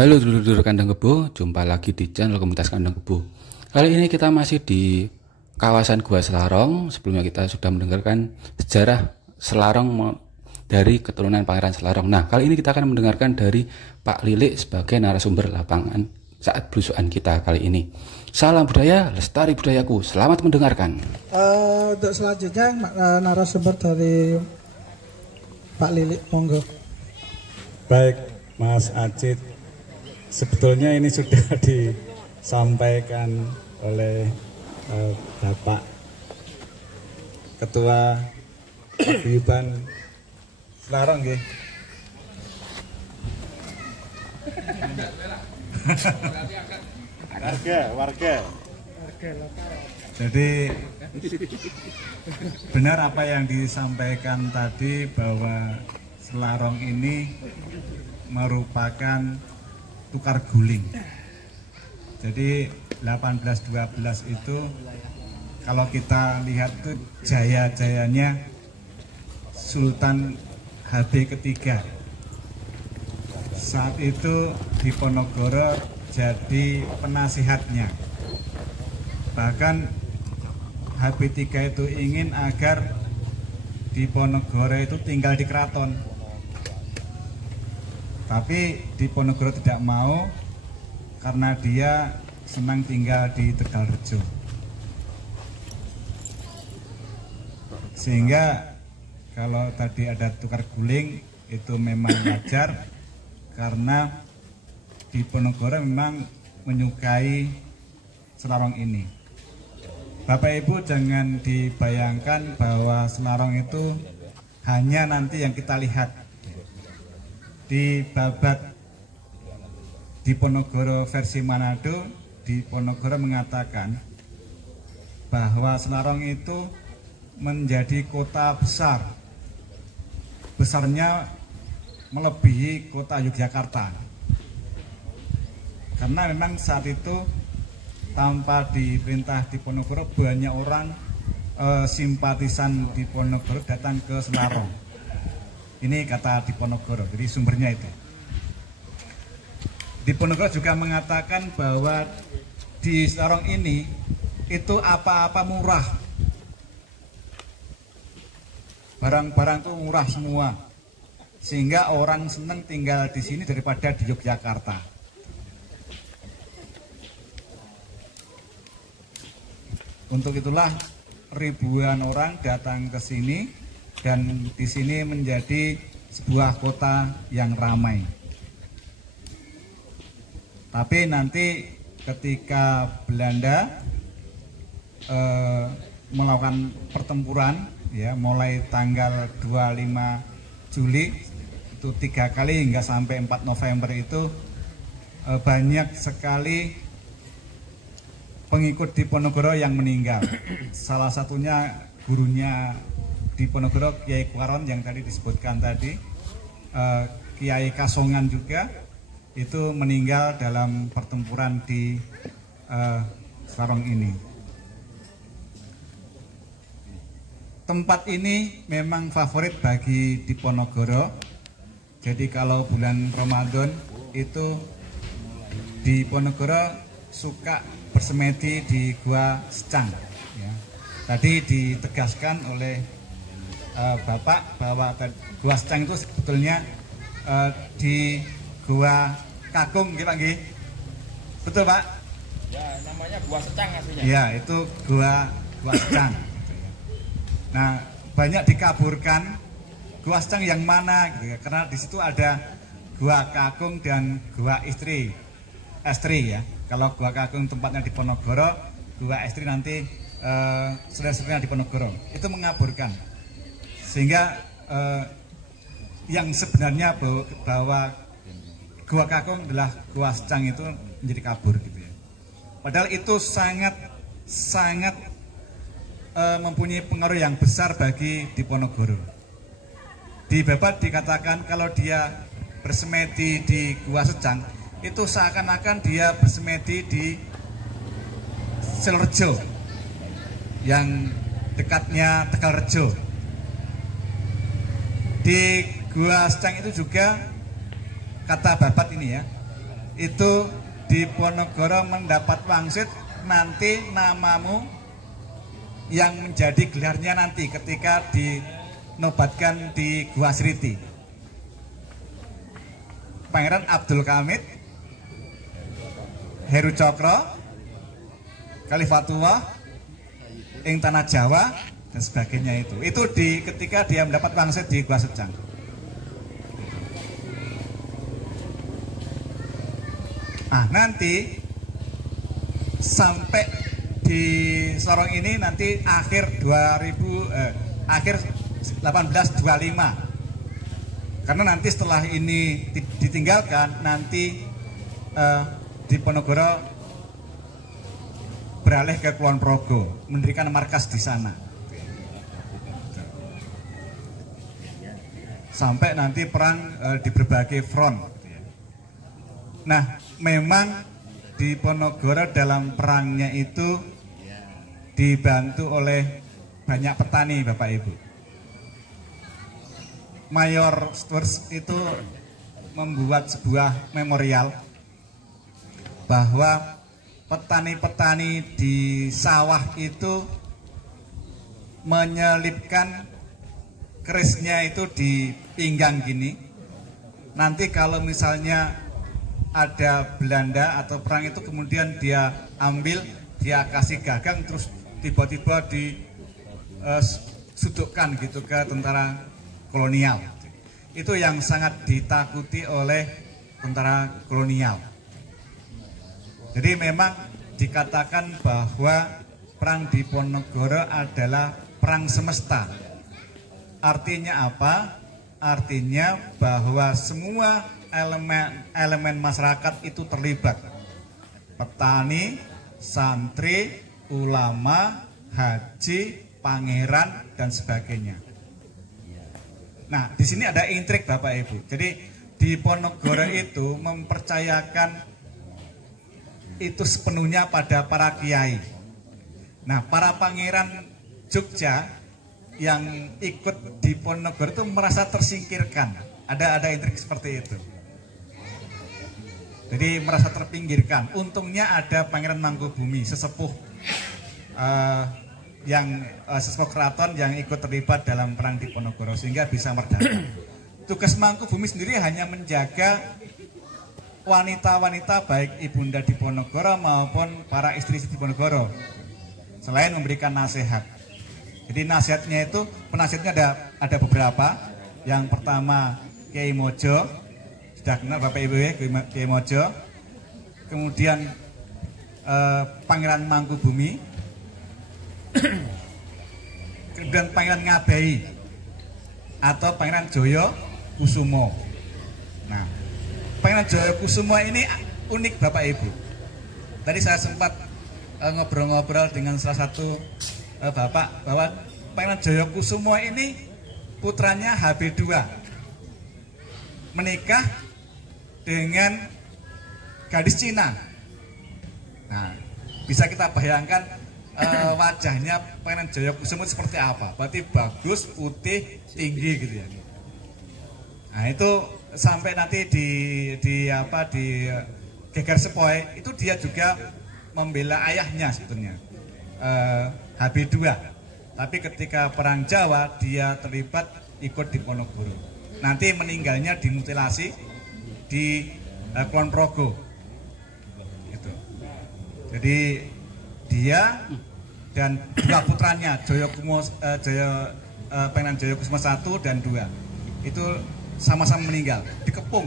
Halo dulur-dulur Kandang Kebo, jumpa lagi di channel Komunitas Kandang Kebo. Kali ini kita masih di kawasan Gua Selarong. Sebelumnya kita sudah mendengarkan sejarah Selarong dari keturunan Pangeran Selarong. Nah, kali ini kita akan mendengarkan dari Pak Lilik sebagai narasumber lapangan saat belusukan kita kali ini. Salam budaya, lestari budayaku. Selamat mendengarkan. Untuk selanjutnya narasumber dari Pak Lilik, monggo. Baik, Mas Acit. Sebetulnya ini sudah disampaikan oleh Bapak Ketua Paguyuban Selarong nggih. warga. Jadi benar apa yang disampaikan tadi bahwa Selarong ini merupakan tukar guling. Jadi 1812 itu kalau kita lihat tuh jaya-jayanya Sultan HB ketiga. Saat itu Diponegoro jadi penasihatnya. Bahkan HB3 itu ingin agar Diponegoro itu tinggal di keraton. Tapi Diponegoro tidak mau karena dia senang tinggal di Tegalrejo. Sehingga kalau tadi ada tukar guling itu memang wajar karena Diponegoro memang menyukai Selarong ini. Bapak Ibu jangan dibayangkan bahwa Selarong itu hanya nanti yang kita lihat. Di babat Diponegoro versi Manado, Diponegoro mengatakan bahwa Selarong itu menjadi kota besar. Besarnya melebihi kota Yogyakarta. Karena memang saat itu tanpa diperintah Diponegoro banyak orang simpatisan Diponegoro datang ke Selarong. Ini kata Diponegoro, jadi sumbernya itu. Diponegoro juga mengatakan bahwa di Selarong ini itu apa-apa murah. Barang-barang itu murah semua. Sehingga orang senang tinggal di sini daripada di Yogyakarta. Untuk itulah ribuan orang datang ke sini dan di sini menjadi sebuah kota yang ramai. Tapi nanti ketika Belanda melakukan pertempuran, ya, mulai tanggal 25 Juli itu 3 kali hingga sampai 4 November itu banyak sekali pengikut Diponegoro yang meninggal. Salah satunya gurunya Diponegoro, Kiai Kuaron yang tadi disebutkan tadi, Kiai Kasongan juga itu meninggal dalam pertempuran di Selarong ini. Tempat ini memang favorit bagi Diponegoro. Jadi kalau bulan Ramadan itu Diponegoro suka bersemedi di Gua Secang. Ya. Tadi ditegaskan oleh Bapak bahwa Gua Secang itu sebetulnya di Gua Kakung, gitu Pak Nggih. Betul Pak? Ya, namanya Gua Secang aslinya. Ya, itu Gua Secang. Nah, banyak dikaburkan Gua Secang yang mana gitu ya. Karena di situ ada Gua Kakung dan Gua Estri ya. Kalau Gua Kakung tempatnya di Diponegoro, Gua Estri nanti saudara-saudaranya Diponegoro. Itu mengaburkan. Sehingga yang sebenarnya bahwa Gua Kakung adalah Gua Secang itu menjadi kabur gitu ya. Padahal itu sangat mempunyai pengaruh yang besar bagi Diponegoro. Di babat dikatakan kalau dia bersemedi di Gua Secang itu seakan-akan dia bersemedi di Sidorejo yang dekatnya Tegalrejo. Di Gua Secang itu juga kata babat ini ya, itu Diponegoro mendapat wangsit, nanti namamu yang menjadi gelarnya nanti ketika dinobatkan di Gua Sriti. Pangeran Abdul Kamid, Heru Cokro, Khalifatullah ing tanah Jawa dan sebagainya itu ketika dia mendapat wangsit di Gua Secang. Nah, nanti sampai di Sorong ini nanti akhir 1825. Karena nanti setelah ini ditinggalkan, nanti Diponegoro beralih ke Kulon Progo, mendirikan markas di sana. Sampai nanti perang di berbagai front. Nah, memang Diponegoro dalam perangnya itu dibantu oleh banyak petani, Bapak Ibu. Mayor Stuart itu membuat sebuah memorial bahwa petani-petani di sawah itu menyelipkan kerisnya itu di pinggang gini. Nanti kalau misalnya ada Belanda atau perang itu kemudian dia ambil, dia kasih gagang, terus tiba-tiba disudukkan gitu ke tentara kolonial. Itu yang sangat ditakuti oleh tentara kolonial. Jadi memang dikatakan bahwa perang Diponegoro adalah perang semesta. Artinya apa? Artinya bahwa semua elemen masyarakat itu terlibat. Petani, santri, ulama, haji, pangeran dan sebagainya. Nah, di sini ada intrik Bapak Ibu. Jadi Diponegoro itu mempercayakan itu sepenuhnya pada para kiai. Nah, para pangeran Jogja yang ikut Diponegoro itu merasa tersingkirkan. Ada intrik seperti itu. Jadi merasa terpinggirkan. Untungnya ada Pangeran Mangkubumi, sesepuh sesepuh keraton yang ikut terlibat dalam perang Diponegoro sehingga bisa merdeka. Tugas Mangkubumi sendiri hanya menjaga wanita-wanita baik ibunda Diponegoro maupun para istri Diponegoro, selain memberikan nasihat. Jadi nasihatnya itu, penasihatnya ada beberapa. Yang pertama Kiai Mojo, sudah kenal Bapak Ibu ya, Kiai Mojo. Kemudian Pangeran Mangkubumi. Kemudian Pangeran Ngabeyi atau Pangeran Joyo Kusumo. Nah, Pangeran Joyo Kusumo ini unik Bapak Ibu. Tadi saya sempat ngobrol-ngobrol dengan salah satu bapak bahwa Pangeran Joyo Kusumo ini putranya HB2 menikah dengan gadis Cina. Nah, bisa kita bayangkan wajahnya Pangeran Joyo Kusumo seperti apa? Berarti bagus, putih, tinggi gitu ya. Nah, itu sampai nanti di Geger Sepoi itu dia juga membela ayahnya sebetulnya, HB2. Tapi ketika perang Jawa dia terlibat ikut Diponegoro. Nanti meninggalnya dimutilasi di Kulon Progo. Gitu. Jadi dia dan dua putranya Pangeran Joyo Kusumo 1 dan 2 itu sama-sama meninggal, dikepung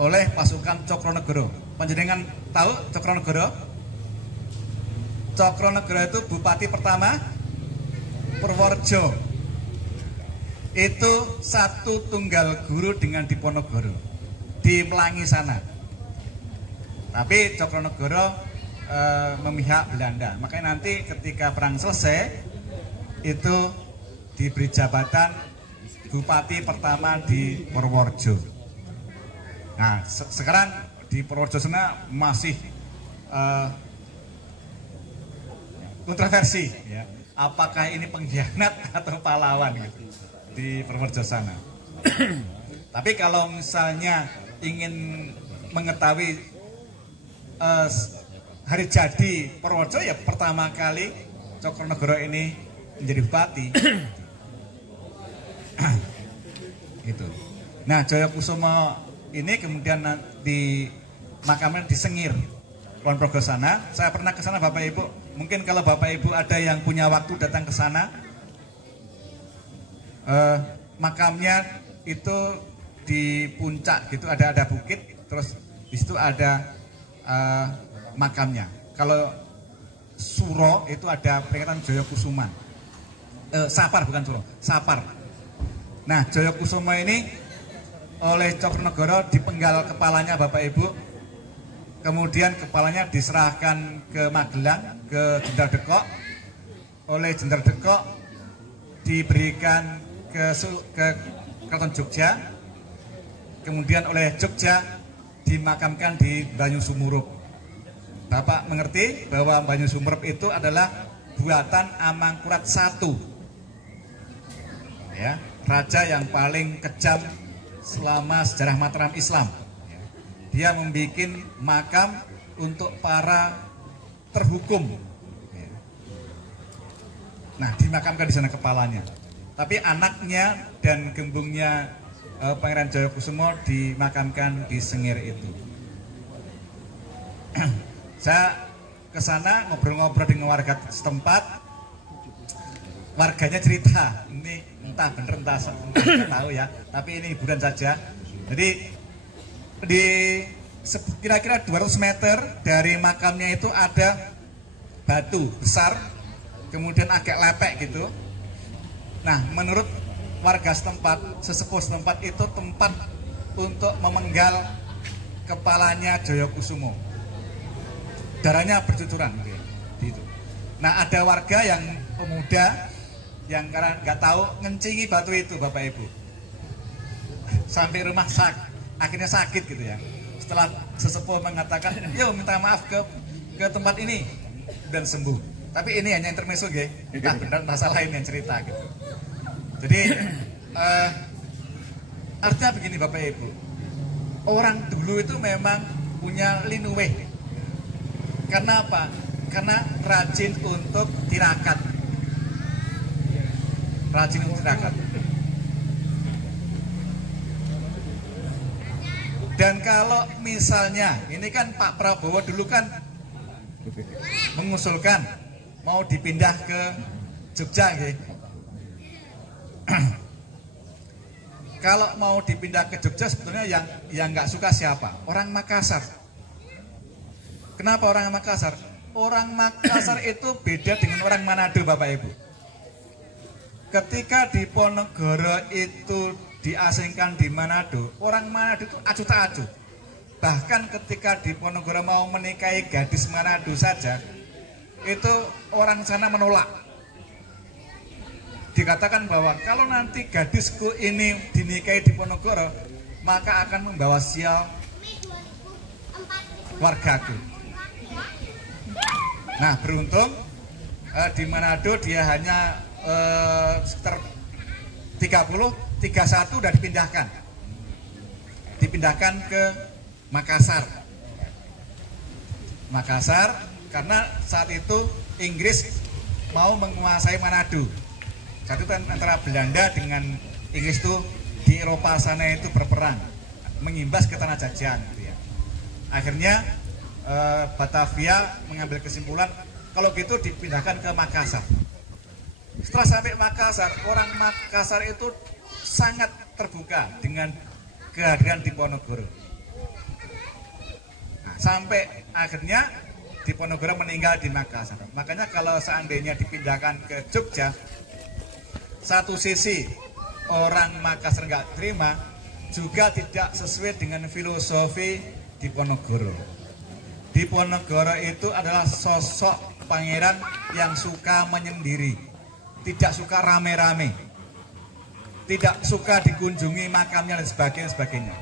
oleh pasukan Cokronegoro. Panjenengan tahu Cokronegoro? Cokronegoro itu bupati pertama Purworejo. Itu satu tunggal guru dengan Diponegoro di Melangi sana. Tapi Cokronegoro memihak Belanda. Makanya nanti ketika perang selesai itu diberi jabatan bupati pertama di Purworejo. Nah, sekarang di Purworejo sana masih kontroversi ya. Apakah ini pengkhianat atau pahlawan gitu di Purworejo sana. Tapi kalau misalnya ingin mengetahui hari jadi Purworejo ya pertama kali Cokronegoro ini menjadi bupati. Gitu. Nah, Jayakusuma ini kemudian dimakamkan di Sengir, Kulon Progo sana. Saya pernah ke sana Bapak Ibu. Mungkin kalau Bapak Ibu ada yang punya waktu datang ke sana. Makamnya itu di puncak gitu, ada bukit, terus di situ ada makamnya. Kalau Suro itu ada peringatan Jayakusuma. Sapar bukan Suro, Sapar. Nah, Jayakusuma ini oleh Cokronegoro dipenggal kepalanya Bapak Ibu. Kemudian kepalanya diserahkan ke Magelang, ke Jenderal Dekok. Oleh Jenderal Dekok diberikan ke Keraton Jogja. Kemudian oleh Jogja dimakamkan di Banyu Sumurup. Bapak mengerti bahwa Banyu Sumurup itu adalah buatan Amangkurat I. Ya, raja yang paling kejam selama sejarah Mataram Islam. Dia membuat makam untuk para terhukum. Nah, dimakamkan di sana kepalanya. Tapi anaknya dan gembungnya Pangeran Jayakusuma dimakamkan di Sengir itu. Saya ke sana ngobrol-ngobrol dengan warga setempat. Warganya cerita, ini entah bener entah tahu ya, tapi ini hiburan saja. Jadi di kira-kira 200 meter dari makamnya itu ada batu besar, kemudian agak lepek gitu. Nah, menurut warga setempat, sesepuh setempat itu tempat untuk memenggal kepalanya Jayakusuma. Darahnya bercucuran gitu. Nah, ada warga yang pemuda yang karena nggak tahu ngencingi batu itu Bapak Ibu, sampai rumah akhirnya sakit gitu ya. Setelah sesepuh mengatakan, yo minta maaf ke tempat ini dan sembuh. Tapi ini hanya intermezzo ya, entah benar entah salah ini yang cerita gitu. Jadi artinya begini Bapak Ibu, orang dulu itu memang punya linuweh. Karena apa? Karena rajin untuk tirakat. Rajin untuk tirakat. Dan kalau misalnya, ini kan Pak Prabowo dulu kan mengusulkan mau dipindah ke Jogja gitu. Kalau mau dipindah ke Jogja sebetulnya yang nggak suka siapa? Orang Makassar. Kenapa orang Makassar? Orang Makassar itu beda dengan orang Manado Bapak Ibu. Ketika di Ponorogo itu diasingkan di Manado, orang Manado itu acuh tak acuh. Bahkan ketika di Ponorogo mau menikahi gadis Manado saja, itu orang sana menolak. Dikatakan bahwa kalau nanti gadisku ini dinikahi di Ponorogo, maka akan membawa sial wargaku. Nah, beruntung di Manado dia hanya sekitar 31 udah dipindahkan ke Makassar karena saat itu Inggris mau menguasai Manado. Saat itu antara Belanda dengan Inggris itu di Eropa sana itu berperang, mengimbas ke tanah jajahan gitu ya. Akhirnya Batavia mengambil kesimpulan kalau gitu dipindahkan ke Makassar. Setelah sampai Makassar, orang Makassar itu sangat terbuka dengan kehadiran Diponegoro. Nah, sampai akhirnya Diponegoro meninggal di Makassar. Makanya kalau seandainya dipindahkan ke Jogja, satu sisi orang Makassar nggak terima, juga tidak sesuai dengan filosofi Diponegoro. Diponegoro itu adalah sosok pangeran yang suka menyendiri. Tidak suka rame-rame, tidak suka dikunjungi makamnya dan sebagainya.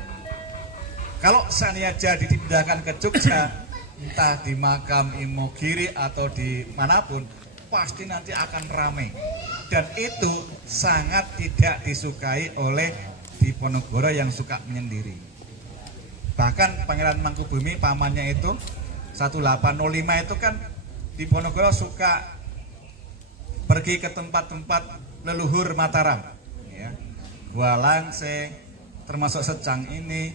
Kalau seandainya jadi dipindahkan ke Jogja, entah di makam Imogiri atau di manapun, pasti nanti akan ramai. Dan itu sangat tidak disukai oleh Diponegoro yang suka menyendiri. Bahkan Pangeran Mangkubumi pamannya itu 1805 itu kan di Ponorogo suka pergi ke tempat-tempat leluhur Mataram, ya. Gua Langse, termasuk Secang ini,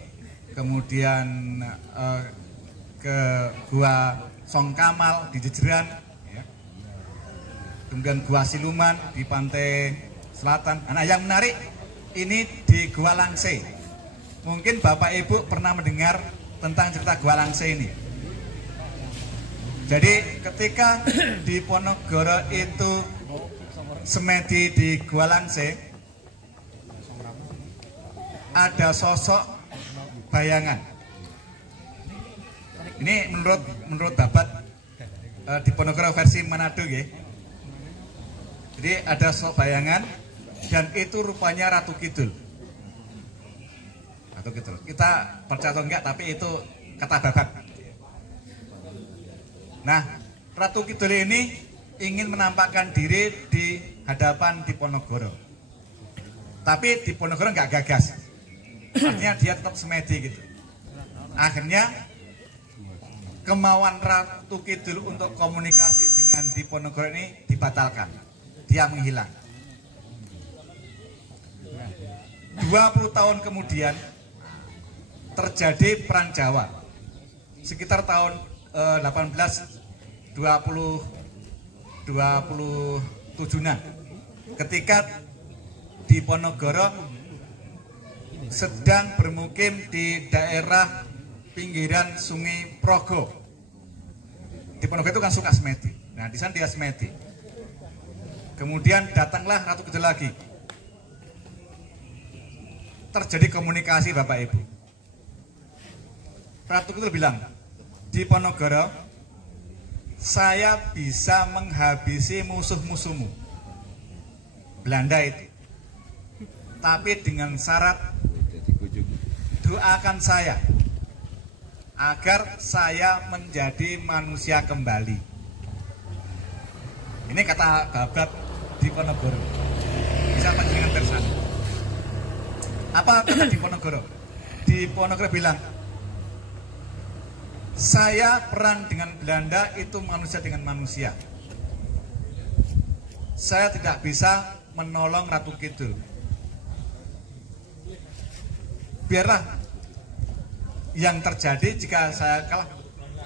kemudian ke Gua Songkamal di Jejeran, ya. Kemudian Gua Siluman di pantai selatan. Nah, yang menarik ini di Gua Langse. Mungkin Bapak Ibu pernah mendengar tentang cerita Gua Langse ini. Jadi ketika di Ponorogo itu semedi di Gua Langse, ada sosok bayangan. Ini menurut Babat di Ponorogo versi Manado, ya. Jadi ada sosok bayangan dan itu rupanya Ratu Kidul. Gitu. Kita percaya atau enggak, tapi itu kata Babat. Nah, Ratu Kidul ini ingin menampakkan diri di hadapan Diponegoro. Tapi Diponegoro enggak gagas. Artinya dia tetap semedi gitu. Akhirnya kemauan Ratu Kidul untuk komunikasi dengan Diponegoro ini dibatalkan. Dia menghilang. 20 tahun kemudian terjadi perang Jawa sekitar tahun 1827 ketika Diponegoro sedang bermukim di daerah pinggiran Sungai Progo. Diponegoro itu kan suka semedi. Nah, di sana dia semedi. Kemudian datanglah Ratu Kidul lagi. Terjadi komunikasi Bapak Ibu. Ratu Kidul bilang, Diponegoro, saya bisa menghabisi musuh-musuhmu Belanda itu. Tapi dengan syarat doakan saya agar saya menjadi manusia kembali. Ini kata Babat Diponegoro. Bisa panjenengan bersama. Apa kata Diponegoro? Diponegoro bilang, saya perang dengan Belanda itu manusia dengan manusia. Saya tidak bisa menolong Ratu Kidul. Biarlah yang terjadi jika saya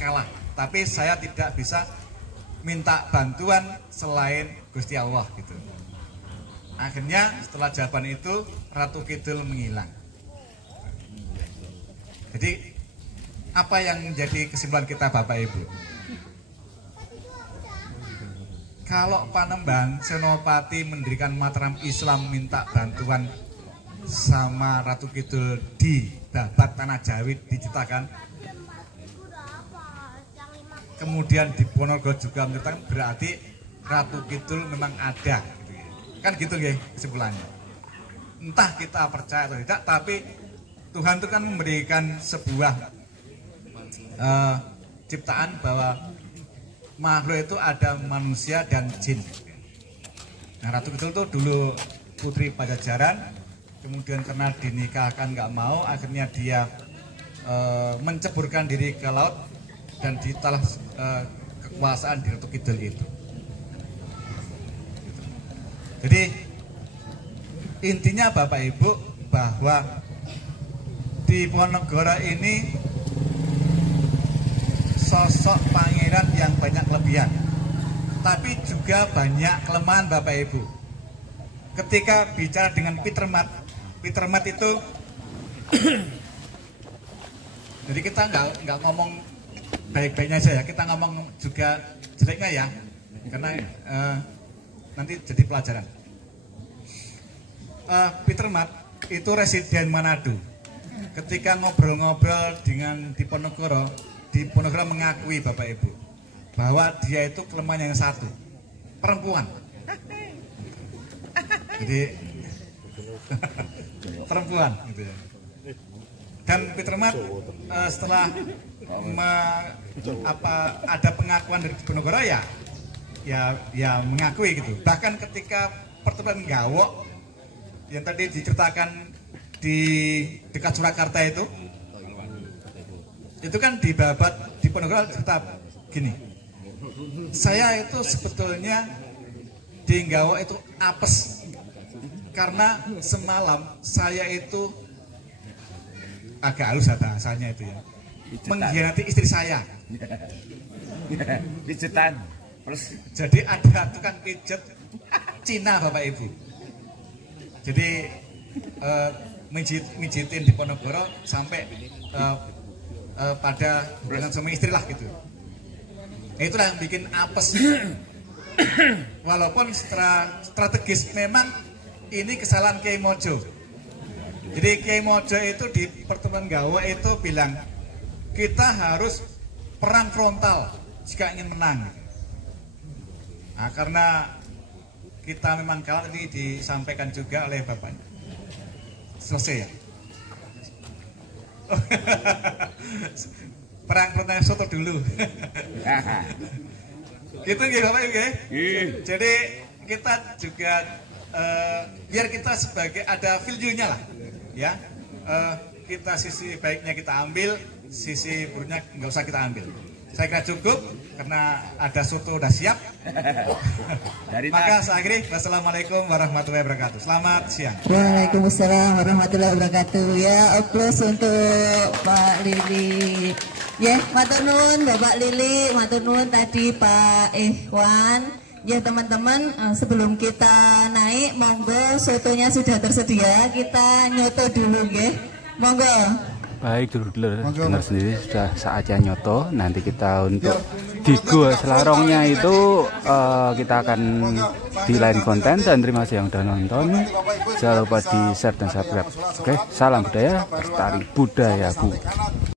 kalah. Tapi saya tidak bisa minta bantuan selain Gusti Allah gitu. Akhirnya setelah jawaban itu Ratu Kidul menghilang. Jadi apa yang menjadi kesimpulan kita Bapak Ibu? Kalau Panembahan Senopati mendirikan Mataram Islam minta bantuan sama Ratu Kidul di Babat Tanah Jawi diciptakan, kemudian di Ponorogo juga menyertakan, berarti Ratu Kidul memang ada gitu. Kan gitu ya kesimpulannya. Entah kita percaya atau tidak, tapi Tuhan itu kan memberikan sebuah ciptaan bahwa makhluk itu ada manusia dan jin. Nah, Ratu Kidul itu dulu putri Pajajaran, kemudian karena dinikahkan nggak mau, akhirnya dia menceburkan diri ke laut dan ditalah kekuasaan di Ratu Kidul itu. Jadi intinya Bapak Ibu bahwa di Ponorogo ini sosok pangeran yang banyak kelebihan, tapi juga banyak kelemahan Bapak Ibu. Ketika bicara dengan Pietermat itu, jadi kita nggak ngomong baik-baiknya saja, kita ngomong juga jeleknya ya, karena nanti jadi pelajaran. Pietermat itu residen Manado. Ketika ngobrol-ngobrol dengan Diponegoro mengakui Bapak Ibu bahwa dia itu kelemahan yang satu, perempuan. Jadi perempuan gitu ya. Dan Pietermat setelah ada pengakuan dari Diponegoro ya mengakui gitu. Bahkan ketika pertempuran Gawok yang tadi diceritakan di dekat Surakarta itu, itu kan di Babat, di Ponorogo tetap gini. Saya itu sebetulnya di Nggawa itu apes karena semalam saya itu agak halus bahasanya itu ya, mengkhianati istri saya. Pijetan. Jadi ada tukang pijet Cina Bapak Ibu. Jadi mijitin di Ponorogo sampai pada hubungan suami istri lah gitu. Itulah yang bikin apes. Walaupun secara strategis memang ini kesalahan Kiai Mojo. Jadi Kiai Mojo itu di pertemuan Nggawa itu bilang kita harus perang frontal jika ingin menang. Nah, karena kita memang kalah, tadi disampaikan juga oleh bapaknya. Selesai ya. Perang frontal soto dulu. Gitu ya Bapak Ibu ya. Jadi kita juga biar kita sebagai ada value-nya lah ya. Kita sisi baiknya kita ambil, sisi buruknya nggak usah kita ambil. Saya kira cukup karena ada soto udah siap. Maka saya akhiri. Wassalamualaikum warahmatullahi wabarakatuh. Selamat siang. Waalaikumsalam warahmatullahi wabarakatuh. Ya, aplaus untuk Pak Lili. Ya, matur nuwun Bapak Lili, matur nuwun tadi Pak Ikhwan. Ya teman-teman, sebelum kita naik, monggo sotonya sudah tersedia, kita nyoto dulu nggih. Monggo. Baik dulur-dulur, dengar sendiri sudah saatnya nyoto. Nanti kita untuk di Gua Selarongnya itu kita akan di lain konten. Dan terima kasih yang sudah nonton. Jangan lupa di share dan subscribe. Oke, salam budaya, lestari budayaku.